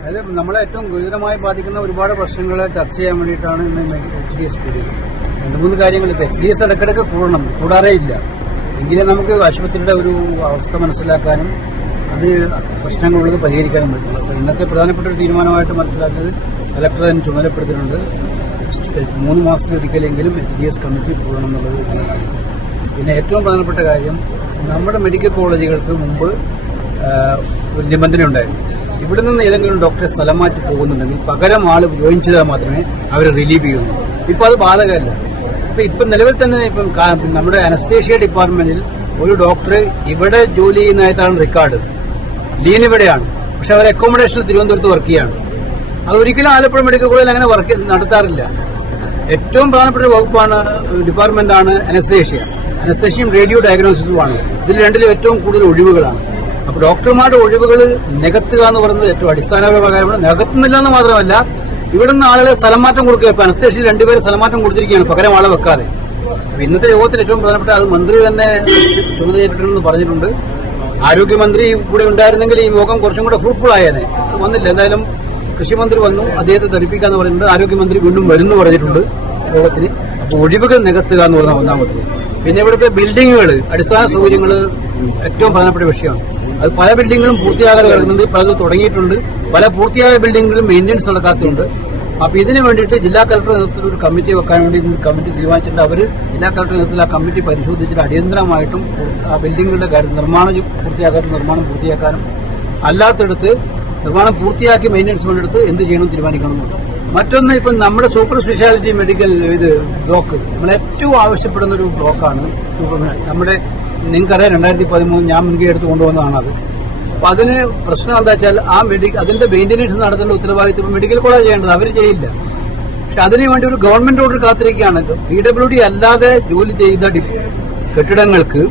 അതായത് നമ്മളെ ഏറ്റവും ഗുരുതരമായി ബാധിക്കുന്ന ഒരുപാട് പ്രശ്നങ്ങളെ ചർച്ച ചെയ്യാൻ വേണ്ടിയിട്ടാണ് ഇന്ന് HDS കൂടിയത്. 2-3 കാര്യങ്ങൾ ഇപ്പോൾ HDS ഇടയ്ക്കിടയ്ക്ക് കൂടാറേ ഇല്ല. എങ്കിലും നമുക്ക് ആശുപത്രിയുടെ ഒരു അവസ്ഥ മനസ്സിലാക്കാനും അത് പ്രശ്നങ്ങളുള്ളത് പരിഹരിക്കാനും പറ്റുള്ളൂ. അപ്പോൾ ഇന്നത്തെ പ്രധാനപ്പെട്ട ഒരു തീരുമാനമായിട്ട് മനസ്സിലാക്കിയത് കലക്ടർ അതിന് ചുമതലപ്പെടുത്തിയിട്ടുണ്ട്. 3 മാസത്തിലൊരിക്കലെങ്കിലും HDS കമ്മിറ്റി കൂടണം എന്നുള്ളത്. പിന്നെ ഏറ്റവും പ്രധാനപ്പെട്ട കാര്യം, നമ്മുടെ മെഡിക്കൽ കോളേജുകൾക്ക് മുമ്പ് ഒരു നിബന്ധന ഉണ്ടായിരുന്നു. ഇവിടെ നിന്ന് ഏതെങ്കിലും ഡോക്ടറെ സ്ഥലം മാറ്റി പോകുന്നുണ്ടെങ്കിൽ പകരം ആൾ ജോയിൻ ചെയ്താൽ മാത്രമേ അവർ റിലീവ് ചെയ്യുന്നു. ഇപ്പം അത് ബാധകമല്ല. ഇപ്പം നിലവിൽ തന്നെ നമ്മുടെ അനസ്തേഷ്യ ഡിപ്പാർട്ട്മെന്റിൽ ഒരു ഡോക്ടർ ഇവിടെ ജോലി ചെയ്യുന്നതായിട്ടാണ് റെക്കോർഡ്. ലീൻ ഇവിടെയാണ്, പക്ഷെ അവർ അക്കോമഡേഷനിൽ തിരുവനന്തപുരത്ത് വർക്ക് ചെയ്യാണ്. അതൊരിക്കലും ആലപ്പുഴ മെഡിക്കൽ കോളേജിൽ അങ്ങനെ വർക്ക് നടത്താറില്ല. ഏറ്റവും പ്രധാനപ്പെട്ട വകുപ്പാണ് ഡിപ്പാർട്ട്മെന്റാണ് അനസ്തേഷ്യയും റേഡിയോ ഡയഗ്നോസിസുമാണ്. ഇതിൽ രണ്ടിലും ഏറ്റവും കൂടുതൽ ഒഴിവുകളാണ്. അപ്പോൾ ഡോക്ടർമാരുടെ ഒഴിവുകൾ നികത്തുക എന്ന് പറയുന്നത് ഏറ്റവും അടിസ്ഥാനപരമായ കാര്യമാണ്. നികത്തുന്നില്ല എന്ന് മാത്രമല്ല, ഇവിടെ നിന്ന് ആളുകളെ സ്ഥലം മാറ്റം കൊടുക്കുക. ഇപ്പൊ അനസ്തേഷ്യയിൽ 2 പേര് സ്ഥലം മാറ്റം കൊടുത്തിരിക്കുകയാണ്, പകരം ആളെ വെക്കാതെ. അപ്പൊ ഇന്നത്തെ യോഗത്തിൽ ഏറ്റവും പ്രധാനപ്പെട്ട അത് മന്ത്രി തന്നെ ചുമതലയേറ്റിട്ടുണ്ടെന്ന് പറഞ്ഞിട്ടുണ്ട്. ആരോഗ്യമന്ത്രി കൂടെ ഉണ്ടായിരുന്നെങ്കിൽ ഈ യോഗം കുറച്ചും കൂടെ ഫ്രൂട്ട്ഫുൾ ആയേനെ. അത് വന്നില്ല. എന്തായാലും കൃഷിമന്ത്രി വന്നു, അദ്ദേഹത്തെ ധരിപ്പിക്കാന്ന് പറയുന്നുണ്ട്. ആരോഗ്യമന്ത്രി വീണ്ടും വരുന്നു പറഞ്ഞിട്ടുണ്ട് യോഗത്തിന്. അപ്പോൾ ഒഴിവുകൾ നികത്തുക എന്ന് പറഞ്ഞാൽ ഒന്നാമത്. പിന്നെ ഇവിടുത്തെ ബിൽഡിങ്ങുകൾ, അടിസ്ഥാന സൗകര്യങ്ങൾ ഏറ്റവും പ്രധാനപ്പെട്ട വിഷയമാണ്. അത് പല ബിൽഡിങ്ങുകളും പൂർത്തിയാകാതെ കിടക്കുന്നുണ്ട്, പലത് തുടങ്ങിയിട്ടുണ്ട്. പല പൂർത്തിയായ ബിൽഡിങ്ങുകളും മെയിൻ്റെനൻസ് നടക്കാത്തതുണ്ട്. അപ്പോൾ ഇതിന് വേണ്ടിയിട്ട് ജില്ലാ കളക്ടർ നേതൃത്വത്തിൽ ഒരു കമ്മിറ്റി വെക്കാൻ വേണ്ടി കമ്മിറ്റി തീരുമാനിച്ചിട്ടുണ്ട്. അവർ ജില്ലാ കളക്ടർ നേതൃത്വത്തിൽ ആ കമ്മിറ്റി പരിശോധിച്ചിട്ട് അടിയന്തരമായിട്ടും ആ ബിൽഡിങ്ങുകളുടെ കാര്യം നിർമ്മാണം പൂർത്തിയാക്കാനും അല്ലാത്തടുത്ത് നിർമ്മാണം പൂർത്തിയാക്കി മെയിൻ്റെനൻസ് വേണ്ടിയെടുത്ത് എന്ത് ചെയ്യണമെന്ന് തീരുമാനിക്കണമെന്നുണ്ട്. മറ്റൊന്ന്, ഇപ്പം നമ്മുടെ സൂപ്പർ സ്പെഷ്യാലിറ്റി മെഡിക്കൽ ബ്ലോക്ക് നമ്മൾ ഏറ്റവും ആവശ്യപ്പെടുന്ന ഒരു ബ്ലോക്കാണ്. നമ്മുടെ നിങ്ങൾക്കറിയാം, 2013 ഞാൻ മുൻകൈ എടുത്ത് കൊണ്ടുവന്നതാണ് അത്. അപ്പൊ അതിന് പ്രശ്നം എന്താ വെച്ചാൽ അതിന്റെ മെയിൻ്റെനൻസ് നടത്തേണ്ട ഉത്തരവാദിത്വം മെഡിക്കൽ കോളേജ് ചെയ്യേണ്ടത് അവർ ചെയ്യില്ല. പക്ഷെ അതിനുവേണ്ടി ഒരു ഗവൺമെന്റ് ഓർഡർ കാത്തിരിക്കുകയാണ്. PWD അല്ലാതെ ജോലി ചെയ്ത കെട്ടിടങ്ങൾക്ക്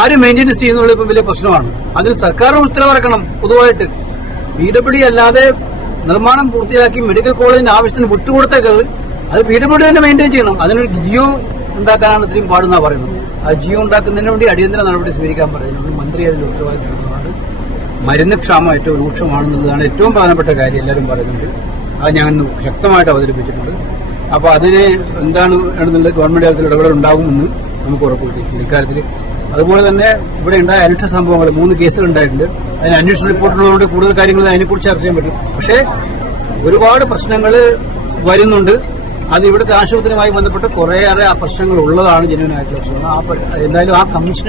ആര് മെയിൻ്റെനൻസ് ചെയ്യുന്നുള്ള ഇപ്പം വലിയ പ്രശ്നമാണ്. അതിന് സർക്കാർ ഉത്തരവിറക്കണം പൊതുവായിട്ട്. PWD അല്ലാതെ നിർമ്മാണം പൂർത്തിയാക്കി മെഡിക്കൽ കോളേജിന്റെ ആവശ്യത്തിന് വിട്ടുകൊടുത്തേക്കത് അത് PWD തന്നെ മെയിൻറ്റെയിൻ ചെയ്യണം. അതിനൊരു ജിയോ ഉണ്ടാക്കാനാണ് ഇത്രയും പാടുന്ന പറയുന്നത്. ആ ജിയോ ഉണ്ടാക്കുന്നതിന് വേണ്ടി അടിയന്തര നടപടി സ്വീകരിക്കാൻ പറയുന്നുണ്ട്. മന്ത്രി അതിന്റെ ഉത്തരവാദിത്തമാണ്. മരുന്ന് ക്ഷാമം ഏറ്റവും രൂക്ഷമാണെന്നുള്ളതാണ് ഏറ്റവും പ്രധാനപ്പെട്ട കാര്യം എല്ലാവരും പറയുന്നുണ്ട്. അത് ഞാൻ ശക്തമായിട്ട് അവതരിപ്പിച്ചിട്ടുണ്ട്. അപ്പോൾ അതിന് എന്താണ് ഗവൺമെന്റ് തലത്തിൽ ഇടപെടൽ ഉണ്ടാകുമെന്ന് നമുക്ക് ഉറപ്പുവരുത്തിയിട്ടുണ്ട് ഇക്കാര്യത്തിൽ. അതുപോലെ തന്നെ ഇവിടെ ഉണ്ടായ അനിഷ്ട സംഭവങ്ങൾ 3 കേസുകൾ ഉണ്ടായിട്ടുണ്ട്. അതിന് അന്വേഷണ റിപ്പോർട്ടുള്ളതുകൊണ്ട് കൂടുതൽ കാര്യങ്ങൾ അതിനെക്കുറിച്ച് ചർച്ച ചെയ്യാൻ പറ്റും. പക്ഷേ ഒരുപാട് പ്രശ്നങ്ങൾ വരുന്നുണ്ട്. അത് ഇവിടുത്തെ ആശുപത്രിയുമായി ബന്ധപ്പെട്ട് കുറേയേറെ ആ പ്രശ്നങ്ങൾ ഉള്ളതാണ് ജനുവിനായിട്ടുള്ള പ്രശ്നങ്ങൾ. എന്തായാലും ആ കമ്മീഷൻ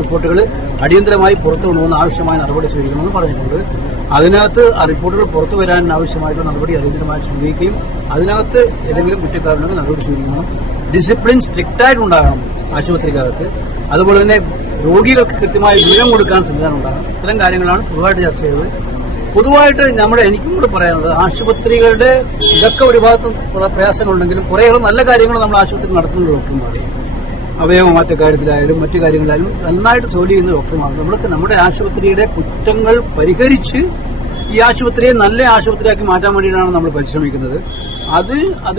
റിപ്പോർട്ടുകൾ അടിയന്തരമായി പുറത്തു കൊണ്ടുവന്ന് ആവശ്യമായ നടപടി സ്വീകരിക്കണമെന്ന് പറഞ്ഞിട്ടുണ്ട്. അതിനകത്ത് ആ റിപ്പോർട്ടുകൾ പുറത്തു വരാൻ ആവശ്യമായിട്ടുള്ള നടപടി അടിയന്തരമായിട്ട് സ്വീകരിക്കുകയും അതിനകത്ത് ഏതെങ്കിലും കുറ്റക്കാരനുണ്ടെങ്കിൽ നടപടി സ്വീകരിക്കണം. ഡിസിപ്ലിൻ സ്ട്രിക്റ്റായിട്ട് ഉണ്ടാകണം ആശുപത്രിക്കകത്ത്. അതുപോലെ തന്നെ രോഗികൾക്ക് കൃത്യമായ വിവരം കൊടുക്കാൻ സംവിധാനം ഉണ്ടാകണം. ഇത്തരം കാര്യങ്ങളാണ് പൊതുവായിട്ട് ചർച്ച ചെയ്തത്. പൊതുവായിട്ട് എനിക്കും കൂടെ പറയാനുള്ളത്, ആശുപത്രികളുടെ ഇതൊക്കെ ഒരു ഭാഗത്തും കുറെ പ്രയാസങ്ങളുണ്ടെങ്കിലും കുറേയേറെ നല്ല കാര്യങ്ങൾ നമ്മൾ ആശുപത്രി നടത്തുന്ന ഡോക്ടർമാർ, അവയവമാറ്റ കാര്യത്തിലായാലും മറ്റു കാര്യങ്ങളിലായാലും നന്നായിട്ട് ജോലി ചെയ്യുന്ന ഡോക്ടർമാർ. നമ്മുടെ ആശുപത്രിയുടെ കുറ്റങ്ങൾ പരിഹരിച്ച് ഈ ആശുപത്രിയെ നല്ല ആശുപത്രിയാക്കി മാറ്റാൻ വേണ്ടിയിട്ടാണ് നമ്മൾ പരിശ്രമിക്കുന്നത്. അത്